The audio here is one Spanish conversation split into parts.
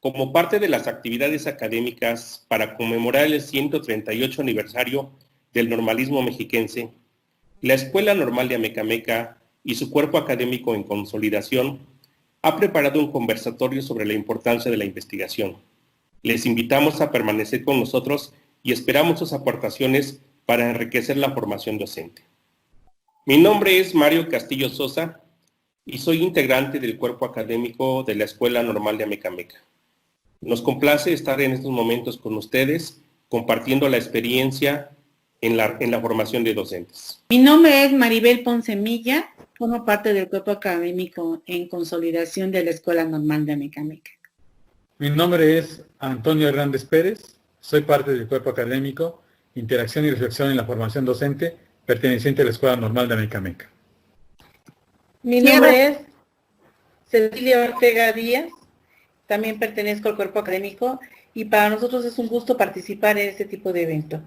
Como parte de las actividades académicas para conmemorar el 138 aniversario del normalismo mexiquense, la Escuela Normal de Amecameca y su cuerpo académico en consolidación ha preparado un conversatorio sobre la importancia de la investigación. Les invitamos a permanecer con nosotros y esperamos sus aportaciones para enriquecer la formación docente. Mi nombre es Mario Castillo Sosa y soy integrante del cuerpo académico de la Escuela Normal de Amecameca. Nos complace estar en estos momentos con ustedes, compartiendo la experiencia en la formación de docentes. Mi nombre es Maribel Ponce-Milla, formo parte del cuerpo académico en consolidación de la Escuela Normal de Amecameca. Mi nombre es Antonio Hernández Pérez, soy parte del cuerpo académico Interacción y Reflexión en la Formación Docente, perteneciente a la Escuela Normal de Amecameca. Mi nombre es Cecilia Ortega Díaz, también pertenezco al cuerpo académico y para nosotros es un gusto participar en este tipo de evento.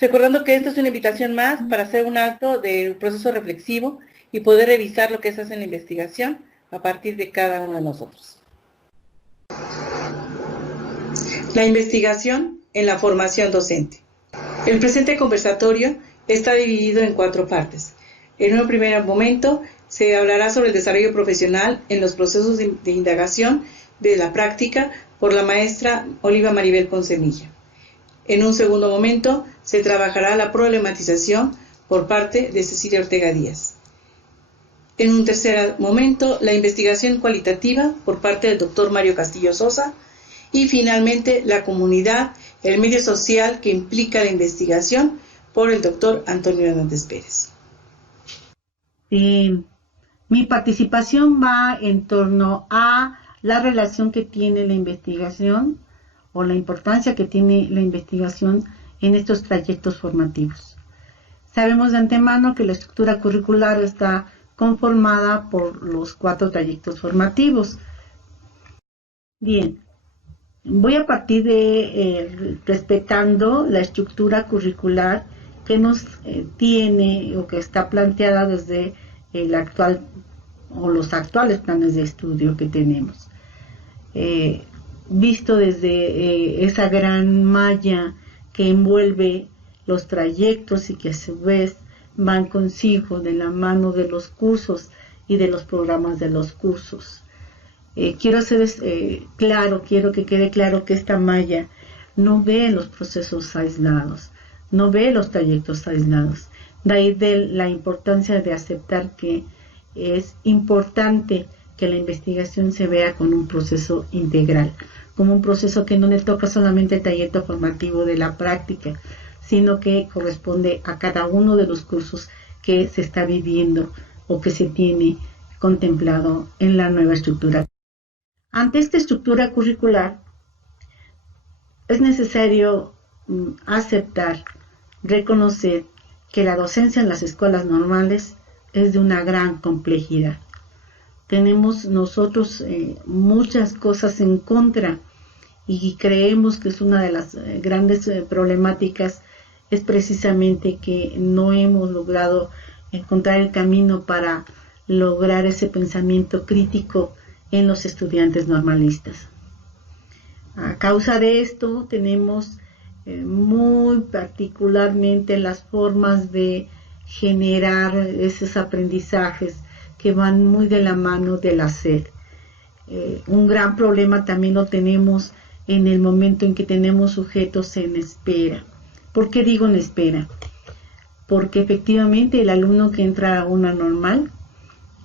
Recordando que esto es una invitación más para hacer un acto del proceso reflexivo y poder revisar lo que se hace en la investigación a partir de cada uno de nosotros. La investigación en la formación docente. El presente conversatorio está dividido en 4 partes. En un primer momento se hablará sobre el desarrollo profesional en los procesos de indagación de la práctica por la maestra Oliva Maribel Ponce-Milla. En un segundo momento se trabajará la problematización por parte de Cecilia Ortega Díaz. En un tercer momento, la investigación cualitativa por parte del doctor Mario Castillo Sosa. Y finalmente, la comunidad, el medio social que implica la investigación por el doctor Antonio Hernández Pérez. Mi participación va en torno a la relación que tiene la investigación o la importancia que tiene la investigación en estos trayectos formativos. Sabemos de antemano que la estructura curricular está conformada por los 4 trayectos formativos. Bien, voy a partir de respetando la estructura curricular que nos tiene o que está planteada desde el actual o los actuales planes de estudio que tenemos. Visto desde esa gran malla que envuelve los trayectos y que a su vez van consigo de la mano de los cursos y de los programas de los cursos. Quiero que quede claro que esta malla no ve los procesos aislados, no ve los trayectos aislados. De ahí la importancia de aceptar que es importante que la investigación se vea con un proceso integral, como un proceso que no le toca solamente el trayecto formativo de la práctica, sino que corresponde a cada uno de los cursos que se está viviendo o que se tiene contemplado en la nueva estructura. Ante esta estructura curricular, es necesario aceptar, reconocer que la docencia en las escuelas normales es de una gran complejidad. Tenemos nosotros muchas cosas en contra y creemos que es una de las grandes problemáticas es precisamente que no hemos logrado encontrar el camino para lograr ese pensamiento crítico en los estudiantes normalistas. A causa de esto tenemos muy particularmente las formas de generar esos aprendizajes que van muy de la mano del hacer. Un gran problema también lo tenemos en el momento en que tenemos sujetos en espera. ¿Por qué digo en espera? Porque efectivamente el alumno que entra a una normal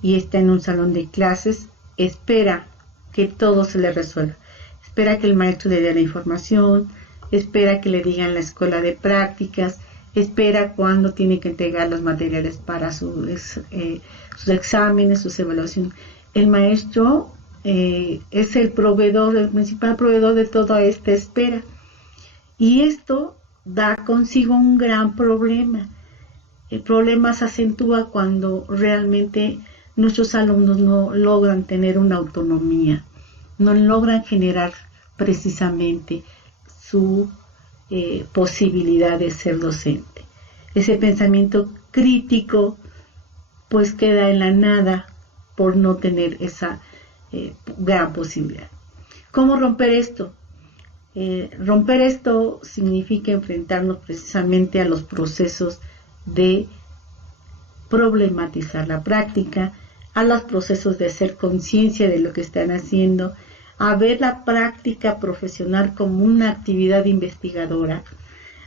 y está en un salón de clases espera que todo se le resuelva. Espera que el maestro le dé la información, espera que le digan la escuela de prácticas, espera cuándo tiene que entregar los materiales para sus exámenes, sus evaluaciones. El maestro es el proveedor, el principal proveedor de toda esta espera. Y esto da consigo un gran problema. El problema se acentúa cuando realmente nuestros alumnos no logran tener una autonomía, no logran generar precisamente su posibilidad de ser docente. Ese pensamiento crítico pues queda en la nada por no tener esa gran posibilidad. ¿Cómo romper esto? Romper esto significa enfrentarnos precisamente a los procesos de problematizar la práctica, a los procesos de hacer conciencia de lo que están haciendo, a ver la práctica profesional como una actividad investigadora,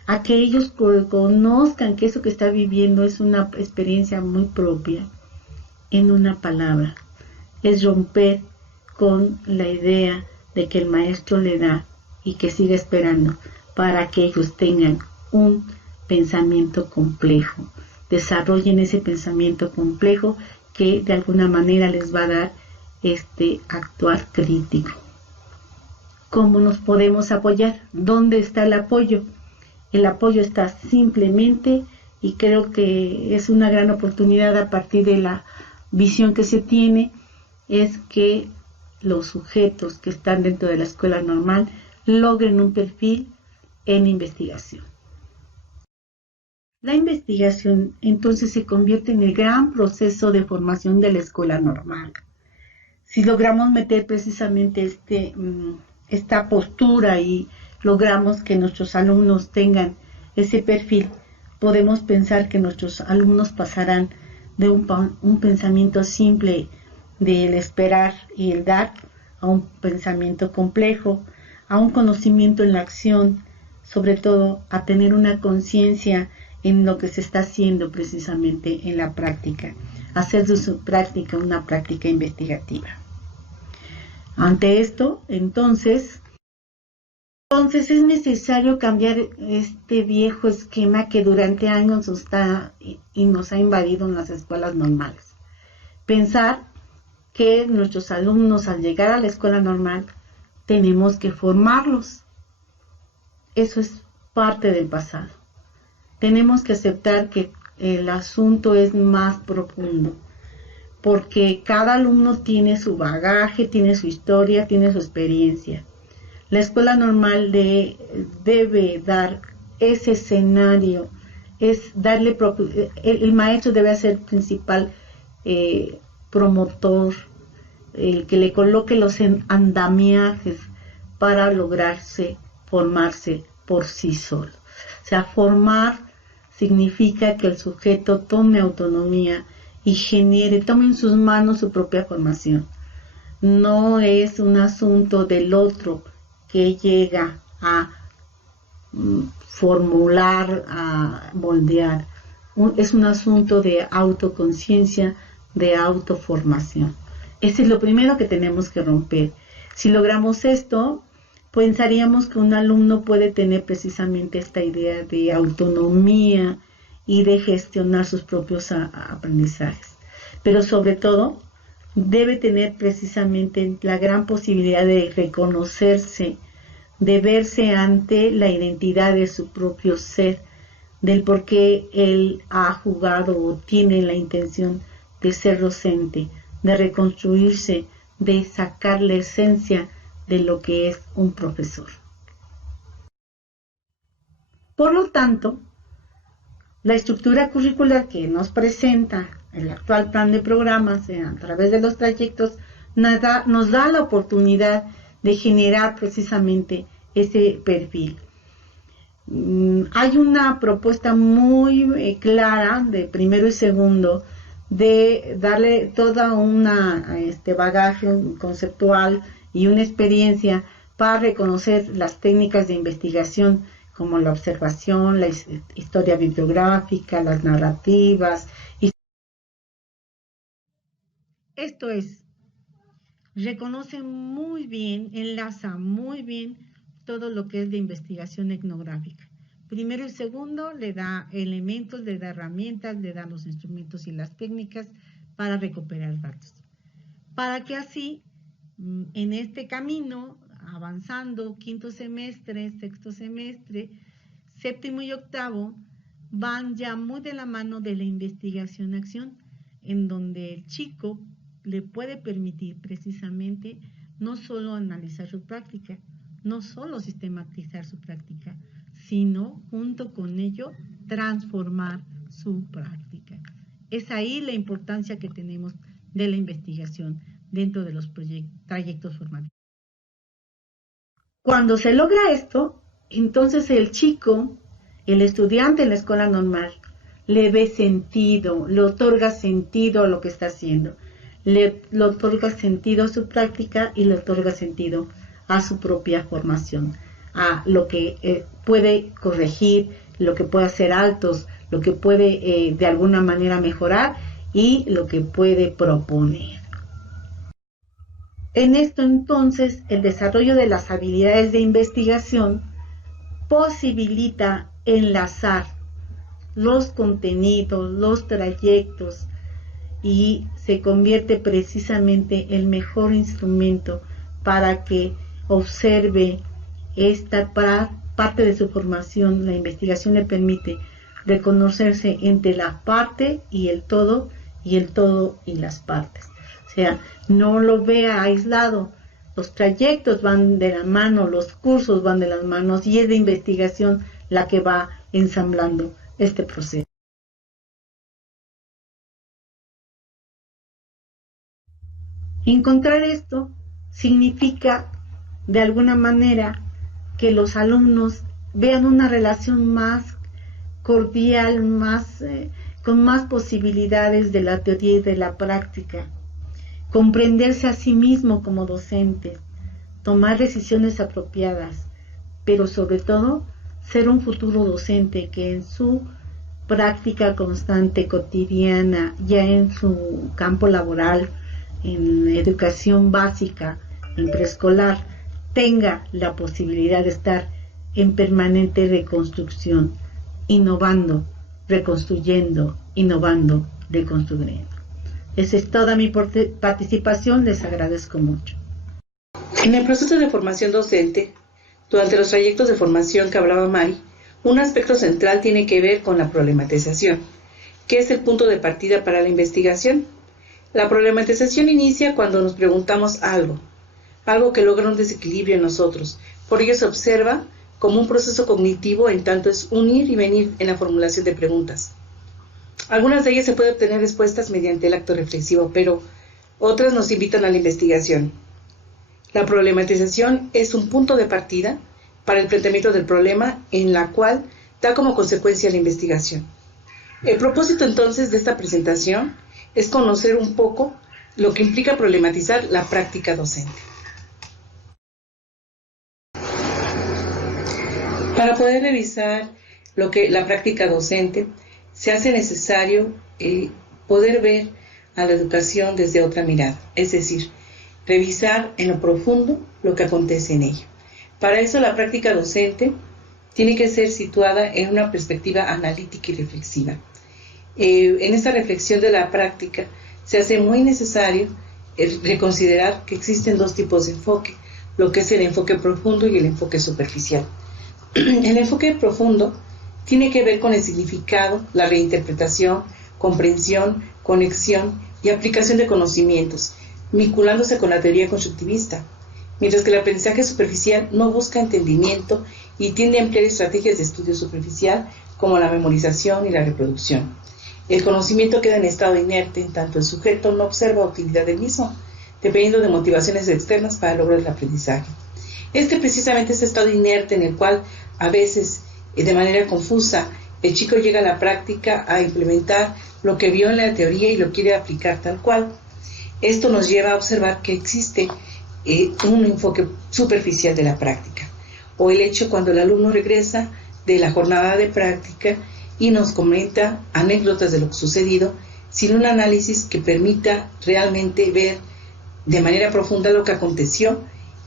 a que ellos conozcan que eso que está viviendo es una experiencia muy propia. En una palabra, es romper con la idea de que el maestro le da y que sigue esperando para que ellos tengan un pensamiento complejo, desarrollen ese pensamiento complejo que de alguna manera les va a dar este actuar crítico. ¿Cómo nos podemos apoyar? ¿Dónde está el apoyo? El apoyo está simplemente, y creo que es una gran oportunidad a partir de la visión que se tiene, es que los sujetos que están dentro de la escuela normal logren un perfil en investigación. La investigación entonces se convierte en el gran proceso de formación de la escuela normal. Si logramos meter precisamente esta postura y logramos que nuestros alumnos tengan ese perfil, podemos pensar que nuestros alumnos pasarán de un pensamiento simple del esperar y el dar a un pensamiento complejo, a un conocimiento en la acción, sobre todo a tener una conciencia en lo que se está haciendo precisamente en la práctica, hacer de su práctica una práctica investigativa. Ante esto, entonces es necesario cambiar este viejo esquema que durante años nos ha invadido en las escuelas normales. Pensar que nuestros alumnos al llegar a la escuela normal tenemos que formarlos. Eso es parte del pasado. Tenemos que aceptar que el asunto es más profundo, porque cada alumno tiene su bagaje, tiene su historia, tiene su experiencia. La escuela normal debe dar ese escenario, el maestro debe ser principal promotor, el que le coloque los andamiajes para lograrse formarse por sí solo. O sea, formar significa que el sujeto tome autonomía y tome en sus manos su propia formación. No es un asunto del otro que llega a formular, a moldear. Es un asunto de autoconciencia, de autoformación. Ese es lo primero que tenemos que romper. Si logramos esto, pensaríamos que un alumno puede tener precisamente esta idea de autonomía y de gestionar sus propios aprendizajes. Pero sobre todo, debe tener precisamente la gran posibilidad de reconocerse, de verse ante la identidad de su propio ser, del por qué él ha jugado o tiene la intención de ser docente, de reconstruirse, de sacar la esencia de lo que es un profesor. Por lo tanto, la estructura curricular que nos presenta el actual plan de programas a través de los trayectos nos da la oportunidad de generar precisamente ese perfil. Hay una propuesta muy clara de primero y segundo de darle toda una bagaje conceptual y una experiencia para reconocer las técnicas de investigación como la observación, la historia bibliográfica, las narrativas. Esto es, reconoce muy bien, enlaza muy bien todo lo que es de investigación etnográfica. Primero y segundo le da elementos, le da herramientas, le da los instrumentos y las técnicas para recuperar datos. Para que así, en este camino, avanzando, quinto semestre, sexto semestre, séptimo y octavo, van ya muy de la mano de la investigación-acción, en donde el chico le puede permitir precisamente no solo analizar su práctica, no solo sistematizar su práctica, sino junto con ello transformar su práctica. Es ahí la importancia que tenemos de la investigación, dentro de los trayectos formativos. Cuando se logra esto, entonces el chico, el estudiante en la escuela normal, le ve sentido, le otorga sentido a lo que está haciendo, le otorga sentido a su práctica y le otorga sentido a su propia formación, a lo que puede corregir, lo que puede hacer altos, lo que puede de alguna manera mejorar y lo que puede proponer. En esto entonces el desarrollo de las habilidades de investigación posibilita enlazar los contenidos, los trayectos y se convierte precisamente el mejor instrumento para que observe esta parte de su formación. La investigación le permite reconocerse entre la parte y el todo y las partes. O sea, no lo vea aislado. Los trayectos van de la mano, los cursos van de las manos y es la investigación la que va ensamblando este proceso. Encontrar esto significa, de alguna manera, que los alumnos vean una relación más cordial, con más posibilidades de la teoría y de la práctica, comprenderse a sí mismo como docente, tomar decisiones apropiadas, pero sobre todo ser un futuro docente que en su práctica constante, cotidiana, ya en su campo laboral, en educación básica, en preescolar, tenga la posibilidad de estar en permanente reconstrucción, innovando, reconstruyendo, innovando, reconstruyendo. Esa es toda mi participación, les agradezco mucho. En el proceso de formación docente, durante los trayectos de formación que hablaba Mari, un aspecto central tiene que ver con la problematización, que es el punto de partida para la investigación. La problematización inicia cuando nos preguntamos algo que logra un desequilibrio en nosotros. Por ello se observa como un proceso cognitivo, en tanto es un ir y venir en la formulación de preguntas. Algunas de ellas se pueden obtener respuestas mediante el acto reflexivo, pero otras nos invitan a la investigación. La problematización es un punto de partida para el planteamiento del problema, en la cual da como consecuencia la investigación. El propósito entonces de esta presentación es conocer un poco lo que implica problematizar la práctica docente. Para poder revisar la práctica docente, se hace necesario poder ver a la educación desde otra mirada, es decir, revisar en lo profundo lo que acontece en ella. Para eso la práctica docente tiene que ser situada en una perspectiva analítica y reflexiva. En esta reflexión de la práctica se hace muy necesario reconsiderar que existen dos tipos de enfoque, lo que es el enfoque profundo y el enfoque superficial. El enfoque profundo tiene que ver con el significado, la reinterpretación, comprensión, conexión y aplicación de conocimientos, vinculándose con la teoría constructivista, mientras que el aprendizaje superficial no busca entendimiento y tiende a emplear estrategias de estudio superficial como la memorización y la reproducción. El conocimiento queda en estado inerte, en tanto el sujeto no observa utilidad del mismo, dependiendo de motivaciones externas para lograr el aprendizaje. Precisamente este estado inerte en el cual a veces, de manera confusa, el chico llega a la práctica a implementar lo que vio en la teoría y lo quiere aplicar tal cual. Esto nos lleva a observar que existe un enfoque superficial de la práctica, o el hecho cuando el alumno regresa de la jornada de práctica y nos comenta anécdotas de lo sucedido, sin un análisis que permita realmente ver de manera profunda lo que aconteció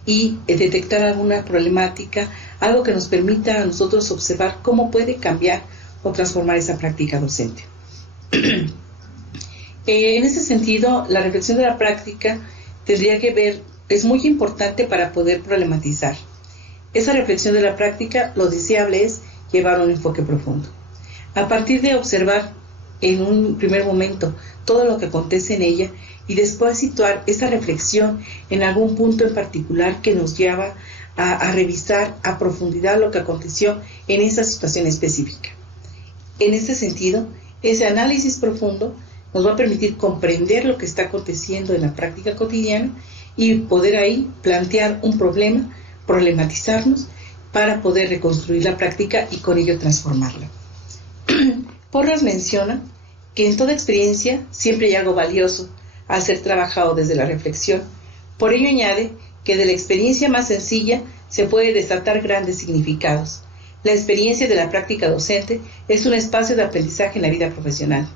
y detectar alguna problemática, algo que nos permita a nosotros observar cómo puede cambiar o transformar esa práctica docente. En ese sentido, la reflexión de la práctica tendría que ver, es muy importante para poder problematizar. Esa reflexión de la práctica, lo deseable es llevar un enfoque profundo. A partir de observar en un primer momento todo lo que acontece en ella y después situar esa reflexión en algún punto en particular que nos lleva a revisar a profundidad lo que aconteció en esa situación específica. En este sentido, ese análisis profundo nos va a permitir comprender lo que está aconteciendo en la práctica cotidiana y poder ahí plantear un problema, problematizarnos para poder reconstruir la práctica y con ello transformarla. Porras menciona que en toda experiencia siempre hay algo valioso al ser trabajado desde la reflexión. Por ello añade que de la experiencia más sencilla se puede desatar grandes significados. La experiencia de la práctica docente es un espacio de aprendizaje en la vida profesional.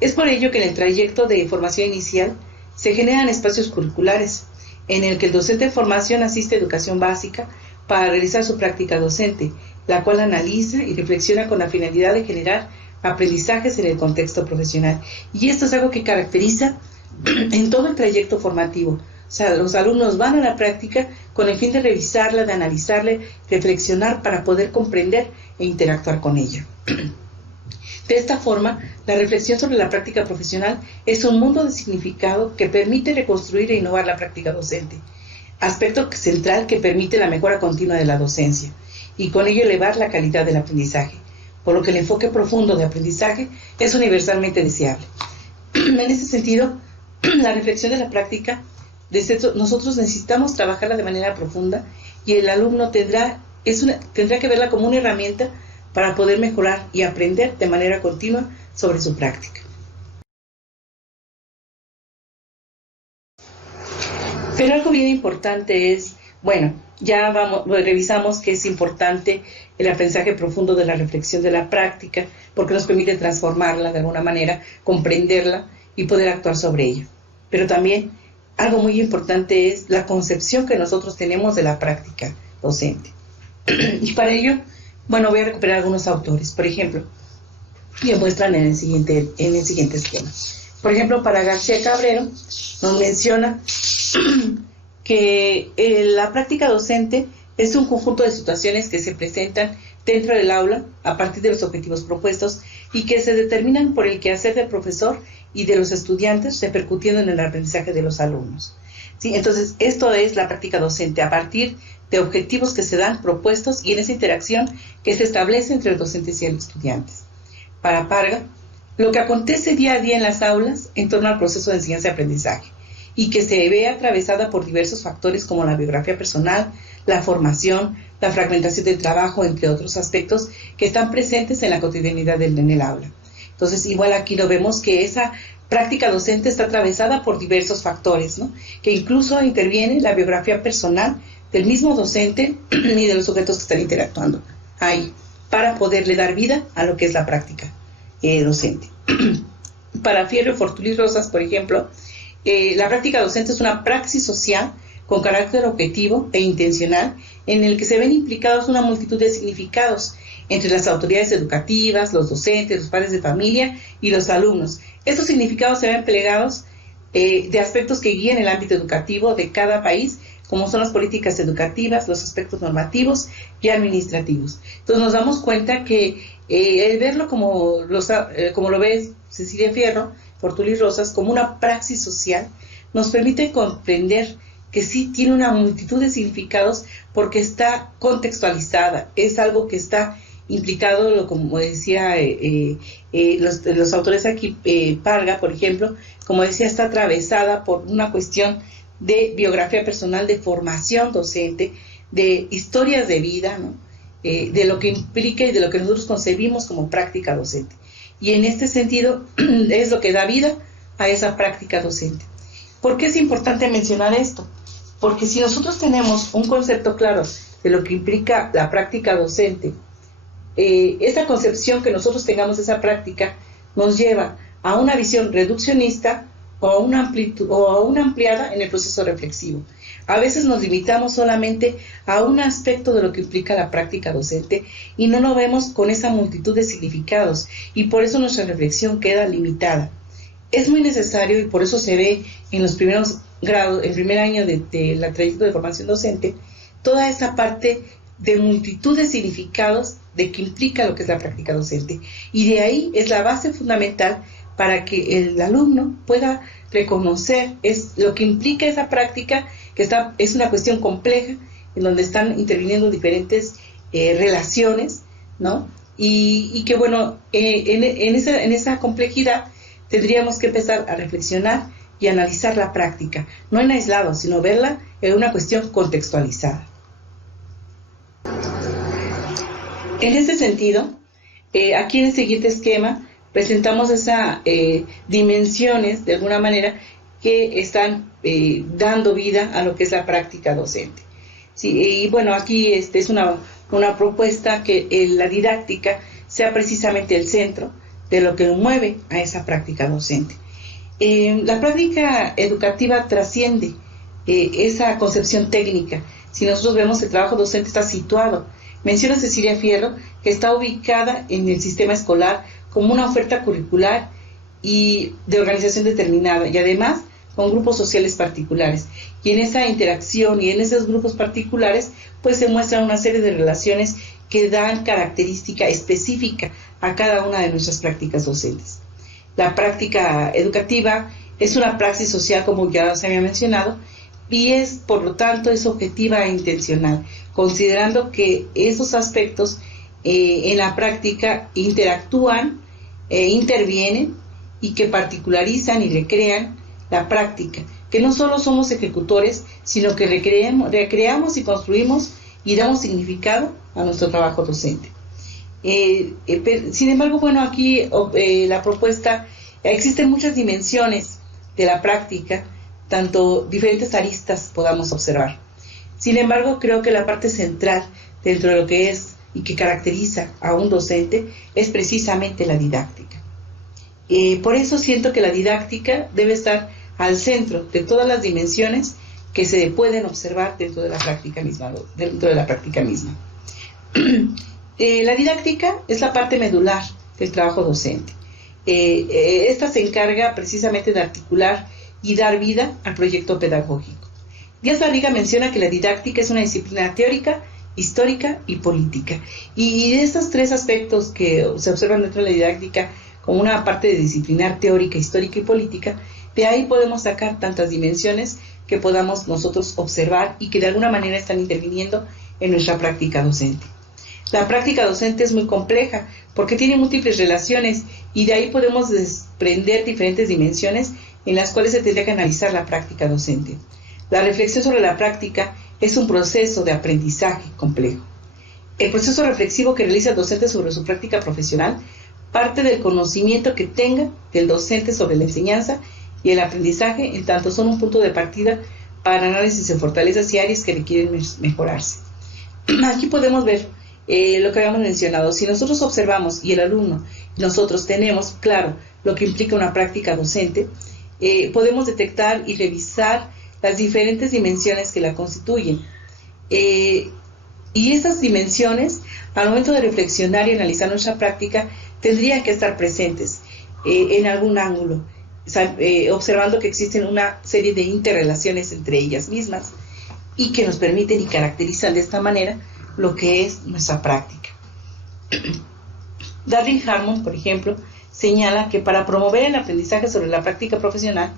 Es por ello que en el trayecto de formación inicial se generan espacios curriculares, en el que el docente de formación asiste a educación básica para realizar su práctica docente, la cual analiza y reflexiona con la finalidad de generar aprendizajes en el contexto profesional. Y esto es algo que caracteriza en todo el trayecto formativo. O sea, los alumnos van a la práctica con el fin de revisarla, de analizarla, reflexionar para poder comprender e interactuar con ella. De esta forma, la reflexión sobre la práctica profesional es un mundo de significado que permite reconstruir e innovar la práctica docente, aspecto central que permite la mejora continua de la docencia y con ello elevar la calidad del aprendizaje, por lo que el enfoque profundo de aprendizaje es universalmente deseable. En ese sentido, la reflexión de la práctica, nosotros necesitamos trabajarla de manera profunda y el alumno tendrá que verla como una herramienta para poder mejorar y aprender de manera continua sobre su práctica. Pero algo bien importante es, ya revisamos que es importante el aprendizaje profundo de la reflexión de la práctica, porque nos permite transformarla de alguna manera, comprenderla y poder actuar sobre ella. Pero también algo muy importante es la concepción que nosotros tenemos de la práctica docente. Y para ello, voy a recuperar algunos autores. Por ejemplo, que muestran en el siguiente esquema. Por ejemplo, para García Cabrero nos menciona que la práctica docente es un conjunto de situaciones que se presentan dentro del aula a partir de los objetivos propuestos y que se determinan por el quehacer del profesor y de los estudiantes, repercutiendo en el aprendizaje de los alumnos. ¿Sí? Entonces, esto es la práctica docente a partir de objetivos que se dan propuestos y en esa interacción que se establece entre los docentes y los estudiantes. Para Parga, lo que acontece día a día en las aulas en torno al proceso de enseñanza y aprendizaje y que se ve atravesada por diversos factores como la biografía personal, la formación, la fragmentación del trabajo, entre otros aspectos que están presentes en la cotidianidad en el aula. Entonces, igual aquí lo vemos que esa práctica docente está atravesada por diversos factores, ¿no? Que incluso interviene la biografía personal del mismo docente y de los sujetos que están interactuando ahí, para poderle dar vida a lo que es la práctica docente. Para Fierro, Fortuny y Rosas, por ejemplo, la práctica docente es una praxis social con carácter objetivo e intencional en el que se ven implicados una multitud de significados entre las autoridades educativas, los docentes, los padres de familia y los alumnos. Estos significados se ven plegados de aspectos que guían el ámbito educativo de cada país, como son las políticas educativas, los aspectos normativos y administrativos. Entonces nos damos cuenta que el verlo como lo ve Cecilia Fierro, Fortuny y Rosas, como una praxis social, nos permite comprender que sí tiene una multitud de significados porque está contextualizada, es algo que está implicado, como decía los autores aquí, Parga, por ejemplo, como decía, está atravesada por una cuestión de biografía personal, de formación docente, de historias de vida, ¿no? De lo que implica y de lo que nosotros concebimos como práctica docente. Y en este sentido es lo que da vida a esa práctica docente. ¿Por qué es importante mencionar esto? Porque si nosotros tenemos un concepto claro de lo que implica la práctica docente, esa concepción que nosotros tengamos de esa práctica nos lleva a una visión reduccionista o a una ampliada en el proceso reflexivo. A veces nos limitamos solamente a un aspecto de lo que implica la práctica docente y no lo vemos con esa multitud de significados y por eso nuestra reflexión queda limitada. Es muy necesario y por eso se ve en los primeros grados, el primer año de la trayectoria de formación docente, toda esa parte de multitud de significados de que implica lo que es la práctica docente. Y de ahí es la base fundamental para que el alumno pueda reconocer lo que implica esa práctica, que es una cuestión compleja, en donde están interviniendo diferentes relaciones, ¿no? Y que bueno, en esa complejidad tendríamos que empezar a reflexionar y analizar la práctica, no en aislado, sino verla en una cuestión contextualizada. En este sentido, aquí en el siguiente esquema presentamos esas dimensiones, de alguna manera, que están dando vida a lo que es la práctica docente. Sí, y bueno, aquí es una propuesta que la didáctica sea precisamente el centro de lo que mueve a esa práctica docente. La práctica educativa trasciende esa concepción técnica. Si nosotros vemos que el trabajo docente está situado, menciona Cecilia Fierro, que está ubicada en el sistema escolar como una oferta curricular y de organización determinada, y además con grupos sociales particulares. Y en esa interacción y en esos grupos particulares, pues se muestran una serie de relaciones que dan característica específica a cada una de nuestras prácticas docentes. La práctica educativa es una praxis social, como ya se había mencionado, y es, por lo tanto, es objetiva e intencional, considerando que esos aspectos en la práctica interactúan, intervienen y que particularizan y recrean la práctica, que no solo somos ejecutores, sino que recreamos y construimos y damos significado a nuestro trabajo docente. Sin embargo, bueno, aquí la propuesta, existen muchas dimensiones de la práctica, tanto diferentes aristas podamos observar. Sin embargo, creo que la parte central dentro de lo que es y que caracteriza a un docente es precisamente la didáctica. Por eso siento que la didáctica debe estar al centro de todas las dimensiones que se pueden observar dentro de la práctica misma. La didáctica es la parte medular del trabajo docente. Esta se encarga precisamente de articular y dar vida al proyecto pedagógico. Díaz Barriga menciona que la didáctica es una disciplina teórica, histórica y política. Y de estos tres aspectos que se observan dentro de la didáctica como una parte de disciplinar teórica, histórica y política, de ahí podemos sacar tantas dimensiones que podamos nosotros observar y que de alguna manera están interviniendo en nuestra práctica docente. La práctica docente es muy compleja porque tiene múltiples relaciones y de ahí podemos desprender diferentes dimensiones en las cuales se tendría que analizar la práctica docente. La reflexión sobre la práctica es un proceso de aprendizaje complejo. El proceso reflexivo que realiza el docente sobre su práctica profesional parte del conocimiento que tenga el docente sobre la enseñanza y el aprendizaje, en tanto son un punto de partida para análisis de fortalezas y áreas que requieren mejorarse. Aquí podemos ver lo que habíamos mencionado. Si nosotros observamos y el alumno, nosotros tenemos claro lo que implica una práctica docente, podemos detectar y revisar las diferentes dimensiones que la constituyen. Y esas dimensiones, al momento de reflexionar y analizar nuestra práctica, tendrían que estar presentes en algún ángulo, observando que existen una serie de interrelaciones entre ellas mismas y que nos permiten y caracterizan de esta manera lo que es nuestra práctica. Darwin Harmon, por ejemplo, señala que para promover el aprendizaje sobre la práctica profesional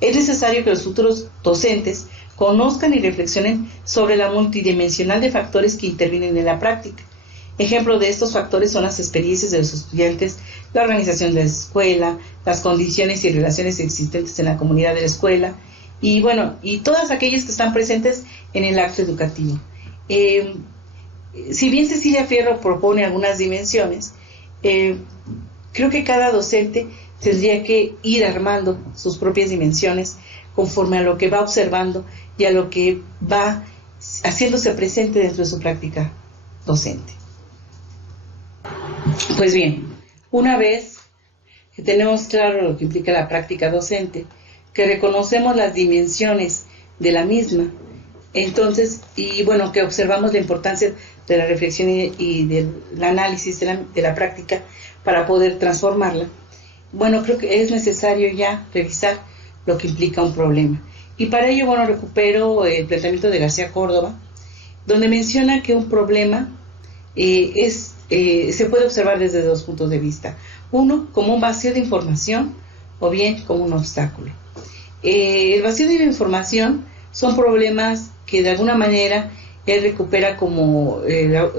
es necesario que los futuros docentes conozcan y reflexionen sobre la multidimensional de factores que intervienen en la práctica. Ejemplo de estos factores son las experiencias de los estudiantes, la organización de la escuela, las condiciones y relaciones existentes en la comunidad de la escuela, y bueno, y todas aquellas que están presentes en el acto educativo. Si bien Cecilia Fierro propone algunas dimensiones, creo que cada docente tendría que ir armando sus propias dimensiones conforme a lo que va observando y a lo que va haciéndose presente dentro de su práctica docente. Pues bien, una vez que tenemos claro lo que implica la práctica docente, que reconocemos las dimensiones de la misma, entonces, y bueno, que observamos la importancia de la reflexión y del análisis de la práctica para poder transformarla, bueno, creo que es necesario ya revisar lo que implica un problema. Y para ello, bueno, recupero el planteamiento de García Córdoba, donde menciona que un problema se puede observar desde dos puntos de vista. Uno, como un vacío de información, o bien como un obstáculo. El vacío de la información son problemas que de alguna manera él recupera como,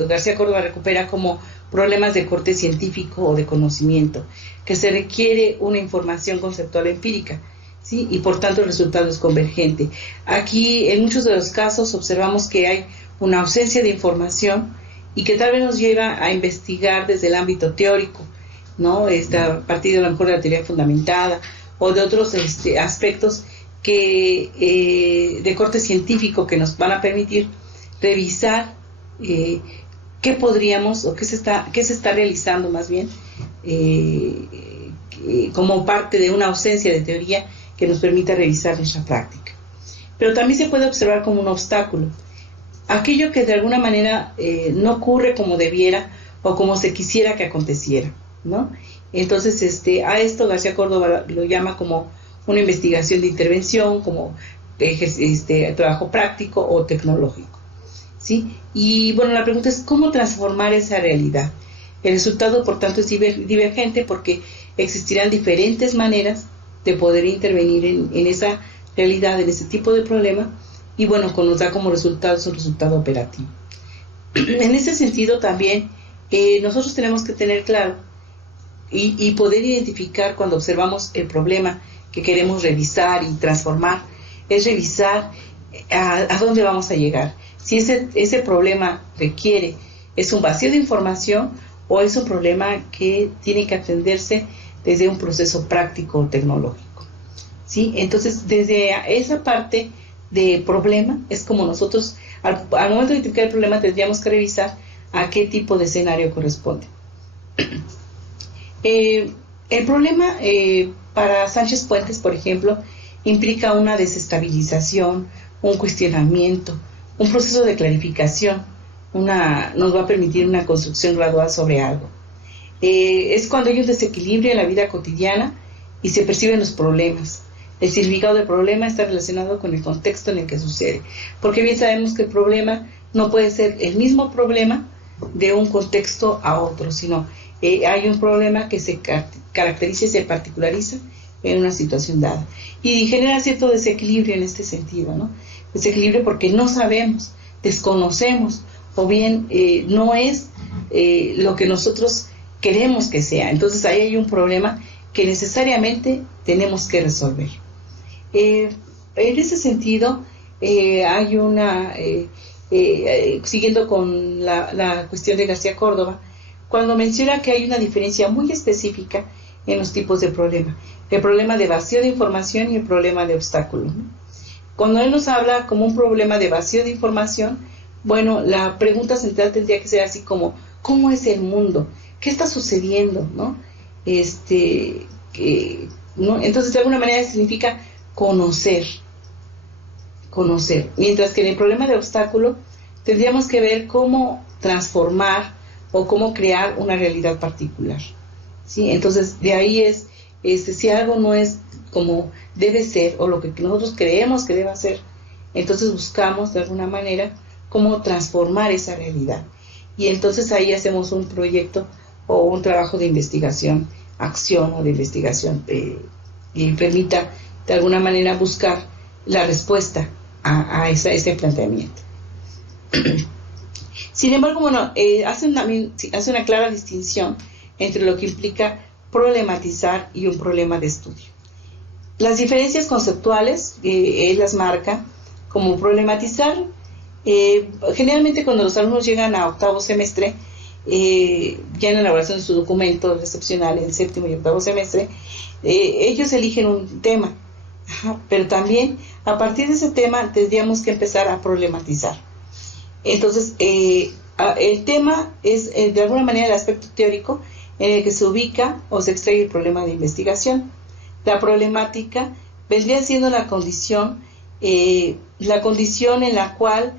García Córdoba recupera como problemas de corte científico o de conocimiento, que se requiere una información conceptual empírica, ¿sí? Y por tanto el resultado es convergente. Aquí en muchos de los casos observamos que hay una ausencia de información y que tal vez nos lleva a investigar desde el ámbito teórico, ¿no? A partir de lo mejor de la teoría fundamentada o de otros aspectos que de corte científico que nos van a permitir revisar qué podríamos o qué se está realizando más bien como parte de una ausencia de teoría que nos permita revisar nuestra práctica. Pero también se puede observar como un obstáculo, aquello que de alguna manera no ocurre como debiera o como se quisiera que aconteciera, ¿no? Entonces, a esto García Córdoba lo llama como una investigación de intervención, como trabajo práctico o tecnológico, ¿sí? Y bueno, la pregunta es ¿cómo transformar esa realidad? El resultado, por tanto, es divergente porque existirán diferentes maneras de poder intervenir en esa realidad, en ese tipo de problema, y bueno, nos da como resultado un resultado operativo. En ese sentido también nosotros tenemos que tener claro y poder identificar cuando observamos el problema que queremos revisar y transformar, es revisar a dónde vamos a llegar. Si ese problema es un vacío de información o es un problema que tiene que atenderse desde un proceso práctico o tecnológico, ¿sí? Entonces, desde esa parte de problema, es como nosotros, al momento de identificar el problema, tendríamos que revisar a qué tipo de escenario corresponde. El problema para Sánchez Puentes, por ejemplo, implica una desestabilización, un cuestionamiento, un proceso de clarificación, nos va a permitir una construcción gradual sobre algo. Es cuando hay un desequilibrio en la vida cotidiana y se perciben los problemas. El significado del problema está relacionado con el contexto en el que sucede, porque bien sabemos que el problema no puede ser el mismo problema de un contexto a otro, sino hay un problema que se caracteriza y se particulariza en una situación dada. Y genera cierto desequilibrio en este sentido, ¿no? Desequilibrio porque no sabemos, desconocemos, o bien no es lo que nosotros queremos que sea. Entonces ahí hay un problema que necesariamente tenemos que resolver. En ese sentido, hay una, siguiendo con la cuestión de García Córdoba, cuando menciona que hay una diferencia muy específica en los tipos de problema, el problema de vacío de información y el problema de obstáculo, ¿no? Cuando él nos habla como un problema de vacío de información, bueno, la pregunta central tendría que ser así como, ¿cómo es el mundo? ¿Qué está sucediendo? ¿No? ¿No? Entonces, de alguna manera significa conocer, mientras que en el problema de obstáculo tendríamos que ver cómo transformar o cómo crear una realidad particular, ¿sí? Entonces, de ahí es, si algo no es como debe ser o lo que nosotros creemos que debe ser, entonces buscamos de alguna manera cómo transformar esa realidad. Y entonces ahí hacemos un proyecto o un trabajo de investigación, acción o de investigación que permita de alguna manera buscar la respuesta a ese planteamiento. Sin embargo, bueno, hace una clara distinción entre lo que implica problematizar y un problema de estudio. Las diferencias conceptuales él las marca como problematizar. Generalmente cuando los alumnos llegan a octavo semestre, ya en la elaboración de su documento excepcional en séptimo y octavo semestre, ellos eligen un tema, pero también a partir de ese tema tendríamos que empezar a problematizar. Entonces, el tema es de alguna manera el aspecto teórico en el que se ubica o se extrae el problema de investigación. La problemática vendría siendo la condición en la cual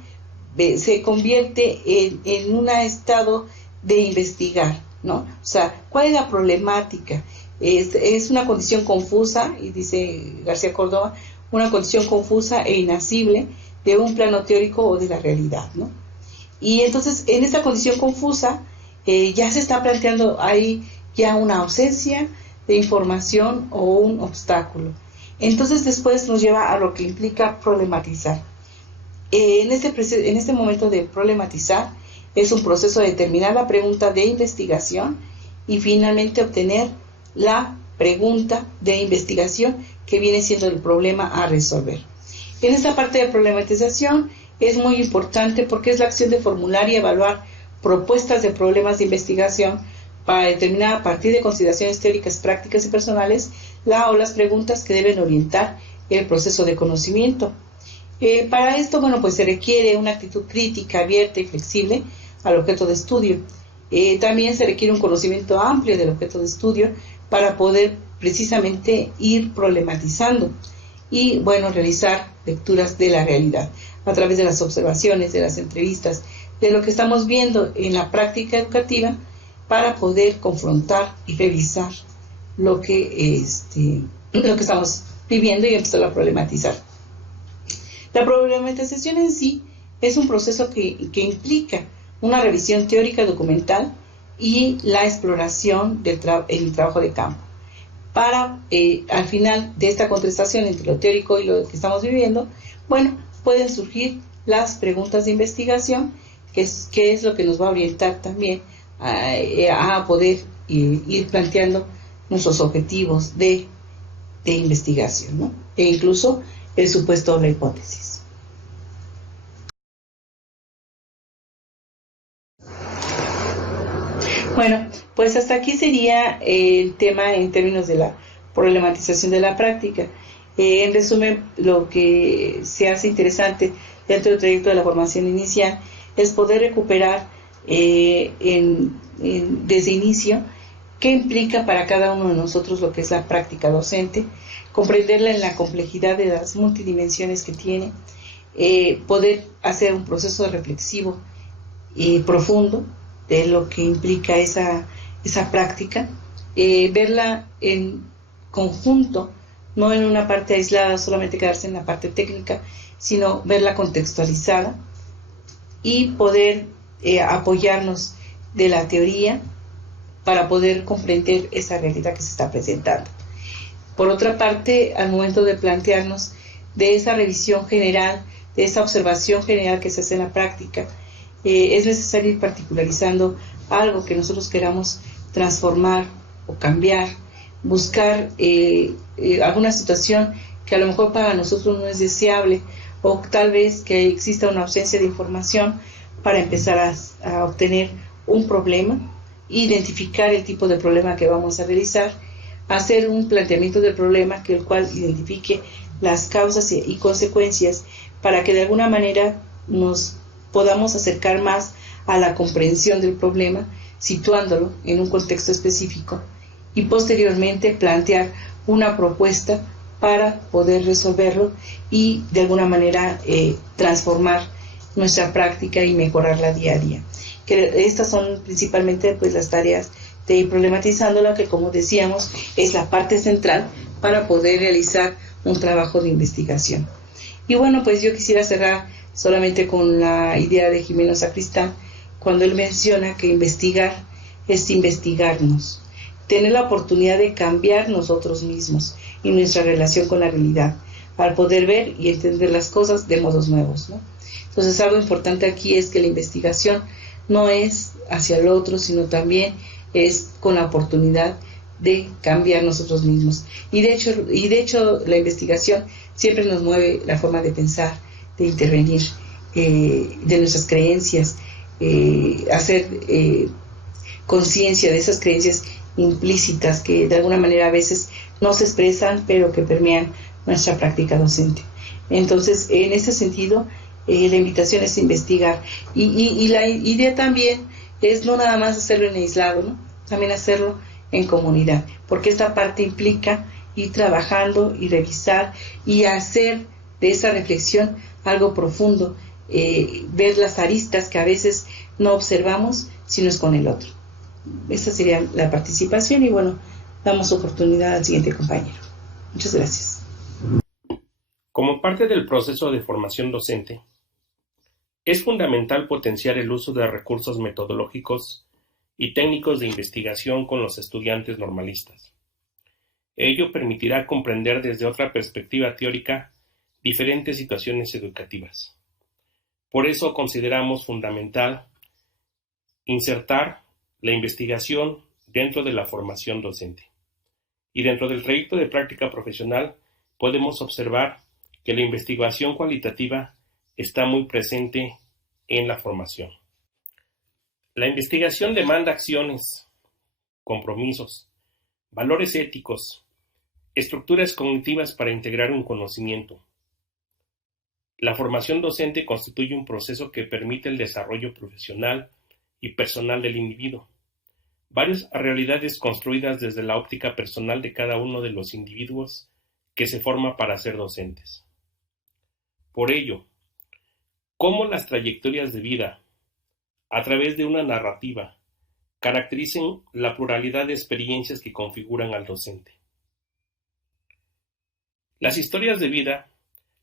se convierte en un estado de investigar, ¿no? O sea, ¿cuál es la problemática? Es una condición confusa, y dice García Córdoba, una condición confusa e inasible de un plano teórico o de la realidad, ¿no? Y entonces, en esta condición confusa, ya se está planteando ahí ya una ausencia de información o un obstáculo. Entonces, después nos lleva a lo que implica problematizar. En este momento de problematizar, Es un proceso de determinar la pregunta de investigación y finalmente obtener la pregunta de investigación que viene siendo el problema a resolver. En esta parte de problematización es muy importante porque es la acción de formular y evaluar propuestas de problemas de investigación para determinar a partir de consideraciones teóricas, prácticas y personales o las preguntas que deben orientar el proceso de conocimiento. Para esto, bueno, pues se requiere una actitud crítica, abierta y flexible al objeto de estudio. También se requiere un conocimiento amplio del objeto de estudio para poder precisamente ir problematizando y, bueno, realizar lecturas de la realidad a través de las observaciones, de las entrevistas, de lo que estamos viendo en la práctica educativa para poder confrontar y revisar lo que estamos viviendo y empezar a problematizar. La problematización en sí es un proceso que implica una revisión teórica documental y la exploración del trabajo de campo. Para, al final de esta contrastación entre lo teórico y lo que estamos viviendo, bueno, pueden surgir las preguntas de investigación, que es lo que nos va a orientar también a poder ir planteando nuestros objetivos de investigación, ¿no? E incluso el supuesto o la hipótesis. Bueno, pues hasta aquí sería el tema en términos de la problematización de la práctica. En resumen, lo que se hace interesante dentro del trayecto de la formación inicial es poder recuperar desde inicio qué implica para cada uno de nosotros lo que es la práctica docente, comprenderla en la complejidad de las multidimensiones que tiene, poder hacer un proceso reflexivo y profundo de lo que implica esa práctica, verla en conjunto, no en una parte aislada, solamente quedarse en la parte técnica, sino verla contextualizada y poder apoyarnos de la teoría para poder comprender esa realidad que se está presentando. Por otra parte, al momento de plantearnos de esa revisión general, de esa observación general que se hace en la práctica, es necesario ir particularizando algo que nosotros queramos transformar o cambiar, buscar alguna situación que a lo mejor para nosotros no es deseable, o tal vez que exista una ausencia de información para empezar a obtener un problema, identificar el tipo de problema que vamos a realizar, hacer un planteamiento del problema el cual identifique las causas y consecuencias para que de alguna manera nos podamos acercar más a la comprensión del problema, situándolo en un contexto específico y posteriormente plantear una propuesta para poder resolverlo y de alguna manera transformar nuestra práctica y mejorarla día a día. Que estas son principalmente pues las tareas de ir problematizándola, que como decíamos es la parte central para poder realizar un trabajo de investigación. Y bueno, pues yo quisiera cerrar solamente con la idea de Jimeno Sacristán, cuando él menciona que investigar es investigarnos, tener la oportunidad de cambiar nosotros mismos y nuestra relación con la realidad, al poder ver y entender las cosas de modos nuevos, ¿no? Entonces algo importante aquí es que la investigación no es hacia el otro, sino también es con la oportunidad de cambiar nosotros mismos. Y de hecho la investigación siempre nos mueve la forma de pensar, de intervenir, de nuestras creencias, hacer conciencia de esas creencias implícitas que de alguna manera a veces no se expresan, pero que permean nuestra práctica docente. Entonces, en ese sentido, la invitación es investigar. Y la idea también es no nada más hacerlo en aislado, ¿no? También hacerlo en comunidad, porque esta parte implica ir trabajando y revisar y hacer de esa reflexión algo profundo, ver las aristas que a veces no observamos, sino es con el otro. Esa sería la participación y bueno, damos oportunidad al siguiente compañero. Muchas gracias. Como parte del proceso de formación docente, es fundamental potenciar el uso de recursos metodológicos y técnicos de investigación con los estudiantes normalistas. Ello permitirá comprender desde otra perspectiva teórica diferentes situaciones educativas. Por eso consideramos fundamental Insertar la investigación dentro de la formación docente. Y dentro del trayecto de práctica profesional podemos observar que la investigación cualitativa está muy presente en la formación. La investigación demanda acciones, compromisos, valores éticos, estructuras cognitivas para integrar un conocimiento. La formación docente constituye un proceso que permite el desarrollo profesional y personal del individuo. Varias realidades construidas desde la óptica personal de cada uno de los individuos que se forma para ser docentes. Por ello, cómo las trayectorias de vida, a través de una narrativa, caracterizan la pluralidad de experiencias que configuran al docente. Las historias de vida,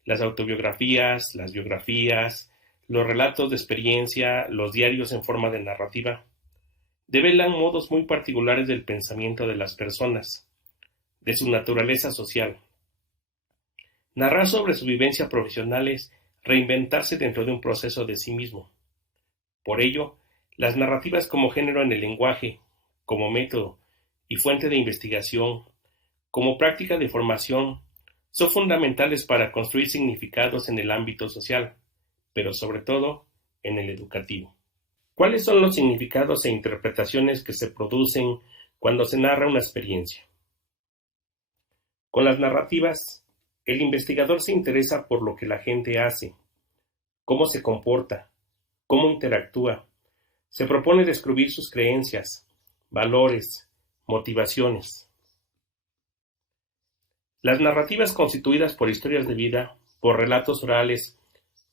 las autobiografías, las biografías, los relatos de experiencia, los diarios en forma de narrativa, develan modos muy particulares del pensamiento de las personas, de su naturaleza social. Narrar sobre su vivencia profesional es reinventarse dentro de un proceso de sí mismo. Por ello, las narrativas como género en el lenguaje, como método y fuente de investigación, como práctica de formación, son fundamentales para construir significados en el ámbito social, pero sobre todo en el educativo. ¿Cuáles son los significados e interpretaciones que se producen cuando se narra una experiencia? Con las narrativas, el investigador se interesa por lo que la gente hace, cómo se comporta, cómo interactúa. Se propone descubrir sus creencias, valores, motivaciones. Las narrativas constituidas por historias de vida, por relatos orales,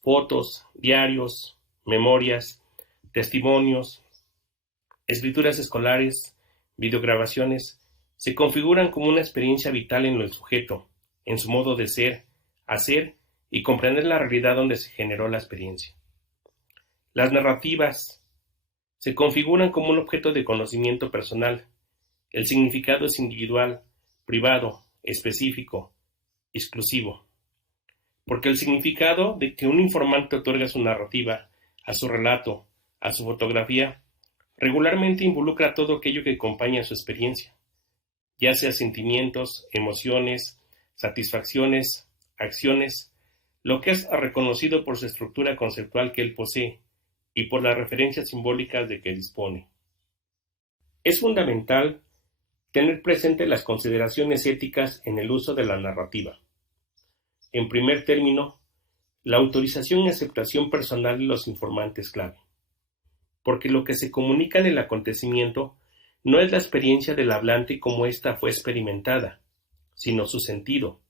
fotos, diarios, memorias, testimonios, escrituras escolares, videograbaciones, se configuran como una experiencia vital en el sujeto, en su modo de ser, hacer y comprender la realidad donde se generó la experiencia. Las narrativas se configuran como un objeto de conocimiento personal. El significado es individual, privado, específico, exclusivo. Porque el significado de que un informante otorga a su narrativa, a su relato, a su fotografía, regularmente involucra todo aquello que acompaña a su experiencia, ya sea sentimientos, emociones, satisfacciones, acciones, lo que es reconocido por su estructura conceptual que él posee y por las referencias simbólicas de que dispone. Es fundamental tener presente las consideraciones éticas en el uso de la narrativa. En primer término, la autorización y aceptación personal de los informantes clave, porque lo que se comunica en el acontecimiento no es la experiencia del hablante como ésta fue experimentada, sino su sentido.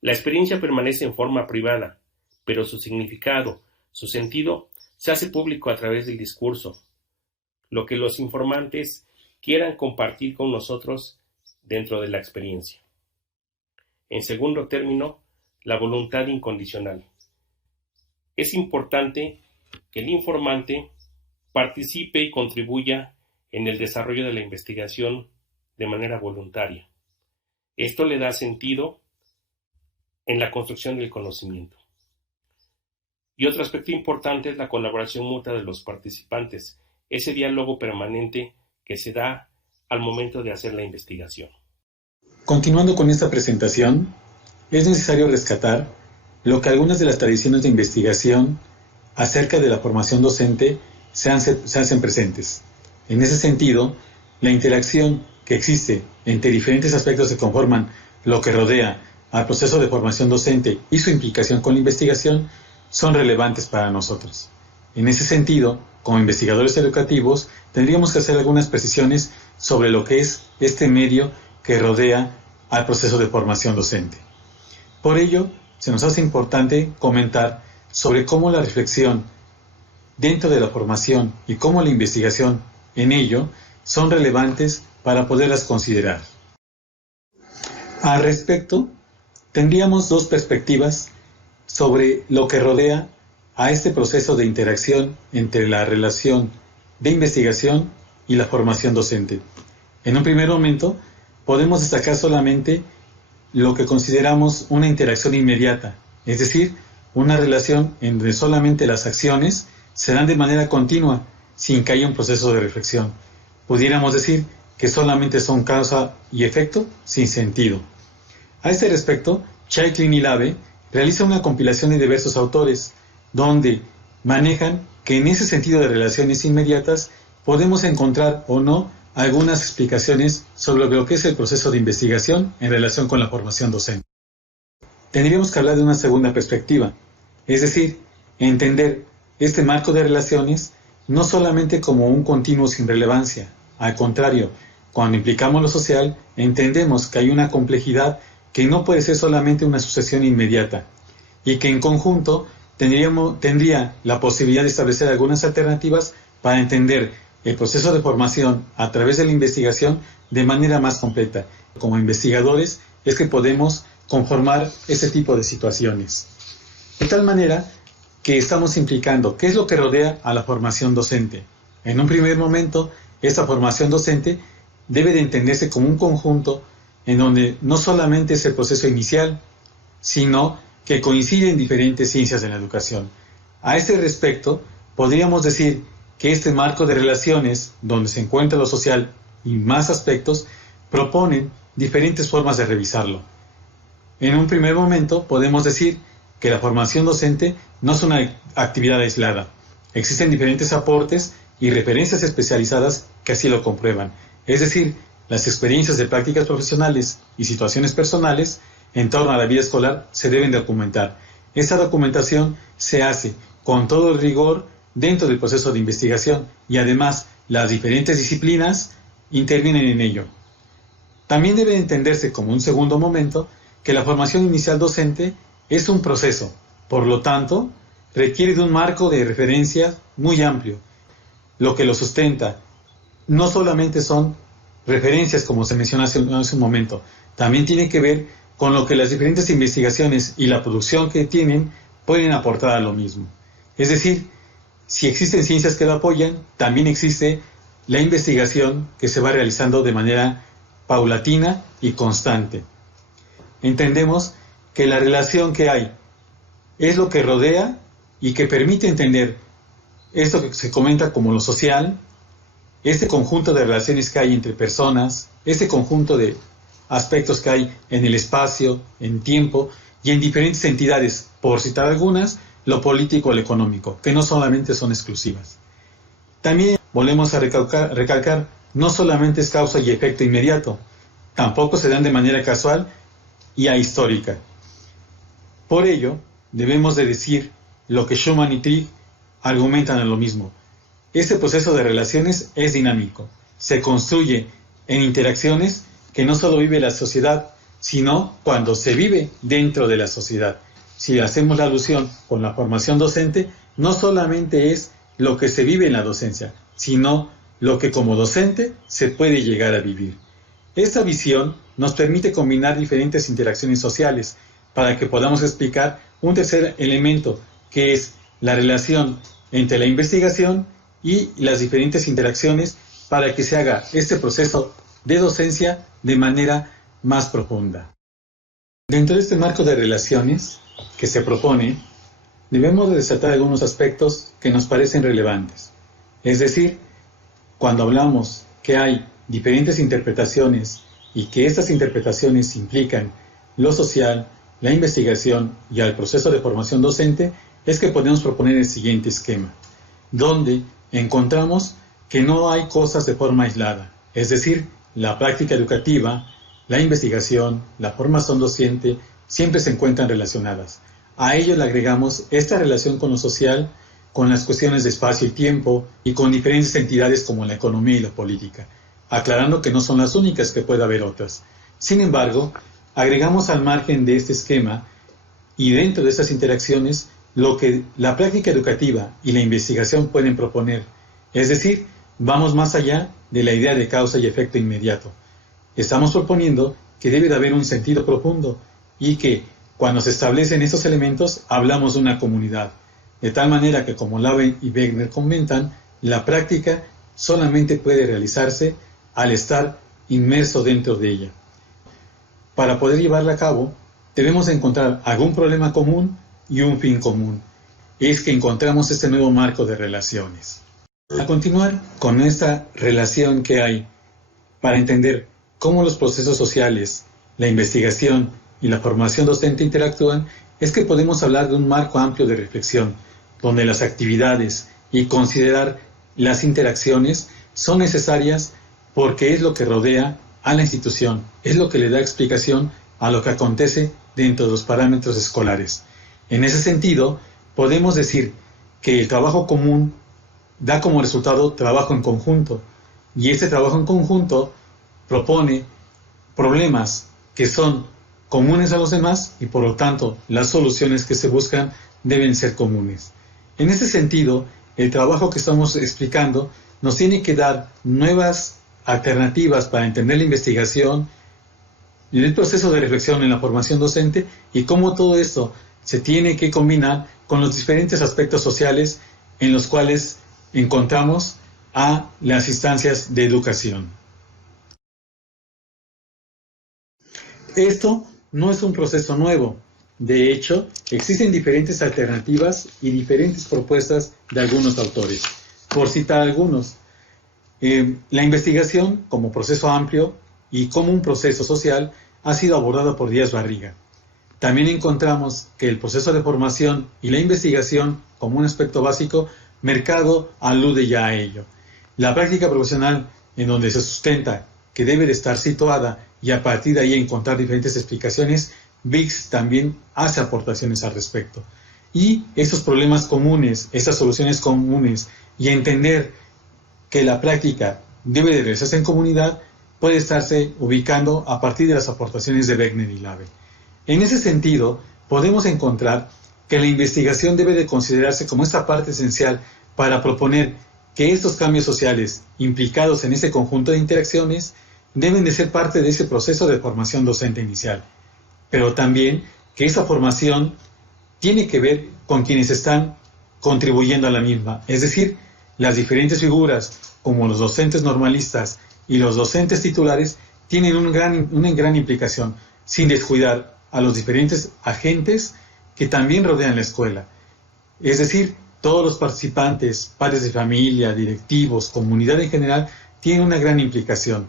La experiencia permanece en forma privada, pero su significado, su sentido, se hace público a través del discurso, lo que los informantes quieran compartir con nosotros dentro de la experiencia. En segundo término, la voluntad incondicional. Es importante que el informante participe y contribuya en el desarrollo de la investigación de manera voluntaria. Esto le da sentido en la construcción del conocimiento. Y otro aspecto importante es la colaboración mutua de los participantes, ese diálogo permanente que se da al momento de hacer la investigación. Continuando con esta presentación, es necesario rescatar lo que algunas de las tradiciones de investigación acerca de la formación docente se hacen presentes. En ese sentido, la interacción que existe entre diferentes aspectos que conforman lo que rodea al proceso de formación docente y su implicación con la investigación son relevantes para nosotros. En ese sentido, como investigadores educativos, tendríamos que hacer algunas precisiones sobre lo que es este medio que rodea al proceso de formación docente. Por ello, se nos hace importante comentar sobre cómo la reflexión dentro de la formación y cómo la investigación en ello son relevantes para poderlas considerar. Al respecto, tendríamos dos perspectivas sobre lo que rodea a este proceso de interacción entre la relación de investigación y la formación docente. En un primer momento, podemos destacar solamente lo que consideramos una interacción inmediata, es decir, una relación en donde solamente las acciones se dan de manera continua, sin que haya un proceso de reflexión. Pudiéramos decir que solamente son causa y efecto sin sentido. A este respecto, Chaiklin y Labe realizan una compilación de diversos autores, donde manejan que en ese sentido de relaciones inmediatas podemos encontrar o no algunas explicaciones sobre lo que es el proceso de investigación en relación con la formación docente. Tendríamos que hablar de una segunda perspectiva, es decir, entender este marco de relaciones no solamente como un continuo sin relevancia, al contrario, cuando implicamos lo social, entendemos que hay una complejidad que no puede ser solamente una sucesión inmediata y que en conjunto tendría la posibilidad de establecer algunas alternativas para entender el proceso de formación a través de la investigación de manera más completa. Como investigadores es que podemos conformar ese tipo de situaciones. De tal manera que estamos implicando qué es lo que rodea a la formación docente. En un primer momento, esta formación docente debe de entenderse como un conjunto en donde no solamente es el proceso inicial, sino que coinciden diferentes ciencias de la educación. A este respecto, podríamos decir que este marco de relaciones, donde se encuentra lo social y más aspectos, proponen diferentes formas de revisarlo. En un primer momento, podemos decir que la formación docente no es una actividad aislada. Existen diferentes aportes y referencias especializadas que así lo comprueban. Es decir, las experiencias de prácticas profesionales y situaciones personales en torno a la vida escolar se deben documentar. Esta documentación se hace con todo el rigor dentro del proceso de investigación y además las diferentes disciplinas intervienen en ello. También debe entenderse como un segundo momento que la formación inicial docente es un proceso, por lo tanto, requiere de un marco de referencia muy amplio. Lo que lo sustenta no solamente son referencias, como se mencionó hace un momento, también tiene que ver con lo que las diferentes investigaciones y la producción que tienen pueden aportar a lo mismo. Es decir, si existen ciencias que lo apoyan, también existe la investigación que se va realizando de manera paulatina y constante. Entendemos que la relación que hay es lo que rodea y que permite entender esto que se comenta como lo social, este conjunto de relaciones que hay entre personas, este conjunto de aspectos que hay en el espacio, en tiempo y en diferentes entidades, por citar algunas, lo político o lo económico, que no solamente son exclusivas. También volvemos a recalcar, no solamente es causa y efecto inmediato, tampoco se dan de manera casual y ahistórica. Por ello, debemos de decir lo que Schumann y Trigg argumentan a lo mismo. Este proceso de relaciones es dinámico, se construye en interacciones que no solo vive la sociedad, sino cuando se vive dentro de la sociedad. Si hacemos la alusión con la formación docente, no solamente es lo que se vive en la docencia, sino lo que como docente se puede llegar a vivir. Esta visión nos permite combinar diferentes interacciones sociales para que podamos explicar un tercer elemento, que es la relación entre la investigación y las diferentes interacciones para que se haga este proceso de docencia de manera más profunda. Dentro de este marco de relaciones que se propone, debemos de resaltar algunos aspectos que nos parecen relevantes. Es decir, cuando hablamos que hay diferentes interpretaciones y que estas interpretaciones implican lo social, la investigación y al proceso de formación docente, es que podemos proponer el siguiente esquema, donde encontramos que no hay cosas de forma aislada, es decir, la práctica educativa, la investigación, la formación docente, siempre se encuentran relacionadas. A ello le agregamos esta relación con lo social, con las cuestiones de espacio y tiempo y con diferentes entidades como la economía y la política, aclarando que no son las únicas, que puede haber otras. Sin embargo, agregamos al margen de este esquema y dentro de estas interacciones lo que la práctica educativa y la investigación pueden proponer, es decir, vamos más allá de la idea de causa y efecto inmediato. Estamos proponiendo que debe de haber un sentido profundo y que cuando se establecen estos elementos hablamos de una comunidad, de tal manera que, como Labe y Wegner comentan, la práctica solamente puede realizarse al estar inmerso dentro de ella. Para poder llevarla a cabo, debemos encontrar algún problema común y un fin común. Es que encontramos este nuevo marco de relaciones. A continuar con esta relación que hay para entender cómo los procesos sociales, la investigación y la formación docente interactúan, es que podemos hablar de un marco amplio de reflexión, donde las actividades y considerar las interacciones son necesarias porque es lo que rodea a la institución, es lo que le da explicación a lo que acontece dentro de los parámetros escolares. En ese sentido, podemos decir que el trabajo común da como resultado trabajo en conjunto, y este trabajo en conjunto propone problemas que son comunes a los demás y por lo tanto las soluciones que se buscan deben ser comunes. En ese sentido, el trabajo que estamos explicando nos tiene que dar nuevas alternativas para entender la investigación y el proceso de reflexión en la formación docente y cómo todo esto se tiene que combinar con los diferentes aspectos sociales en los cuales encontramos a las instancias de educación. Esto no es un proceso nuevo. De hecho, existen diferentes alternativas y diferentes propuestas de algunos autores. Por citar algunos, la investigación como proceso amplio y como un proceso social ha sido abordada por Díaz Barriga. También encontramos que el proceso de formación y la investigación como un aspecto básico, Mercado alude ya a ello. La práctica profesional en donde se sustenta que debe de estar situada y a partir de ahí encontrar diferentes explicaciones, VIX también hace aportaciones al respecto. Y esos problemas comunes, esas soluciones comunes y entender que la práctica debe de realizarse en comunidad puede estarse ubicando a partir de las aportaciones de Wegner y Labe. En ese sentido, podemos encontrar que la investigación debe de considerarse como esta parte esencial para proponer que estos cambios sociales implicados en ese conjunto de interacciones deben de ser parte de ese proceso de formación docente inicial, pero también que esa formación tiene que ver con quienes están contribuyendo a la misma, es decir, las diferentes figuras como los docentes normalistas y los docentes titulares tienen una gran implicación, sin descuidar a los diferentes agentes que también rodean la escuela, es decir, todos los participantes, padres de familia, directivos, comunidad en general, tienen una gran implicación.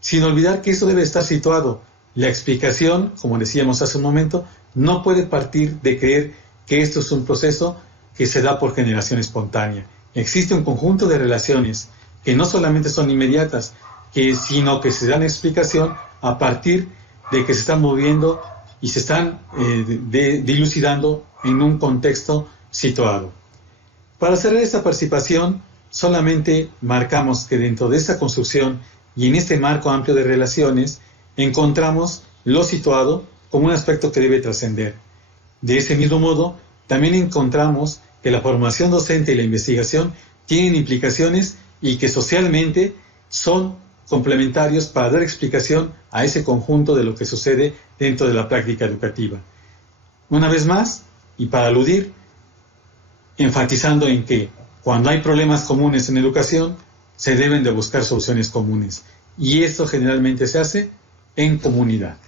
Sin olvidar que eso debe estar situado. La explicación, como decíamos hace un momento, no puede partir de creer que esto es un proceso que se da por generación espontánea. Existe un conjunto de relaciones que no solamente son inmediatas, sino que se dan explicación a partir de que se están moviendo y se están dilucidando en un contexto situado. Para cerrar esta participación, solamente marcamos que dentro de esta construcción y en este marco amplio de relaciones, encontramos lo situado como un aspecto que debe trascender. De ese mismo modo, también encontramos que la formación docente y la investigación tienen implicaciones y que socialmente son complementarios para dar explicación a ese conjunto de lo que sucede dentro de la práctica educativa. Una vez más, y para aludir, enfatizando en que cuando hay problemas comunes en educación, se deben de buscar soluciones comunes. Y esto generalmente se hace en comunidad.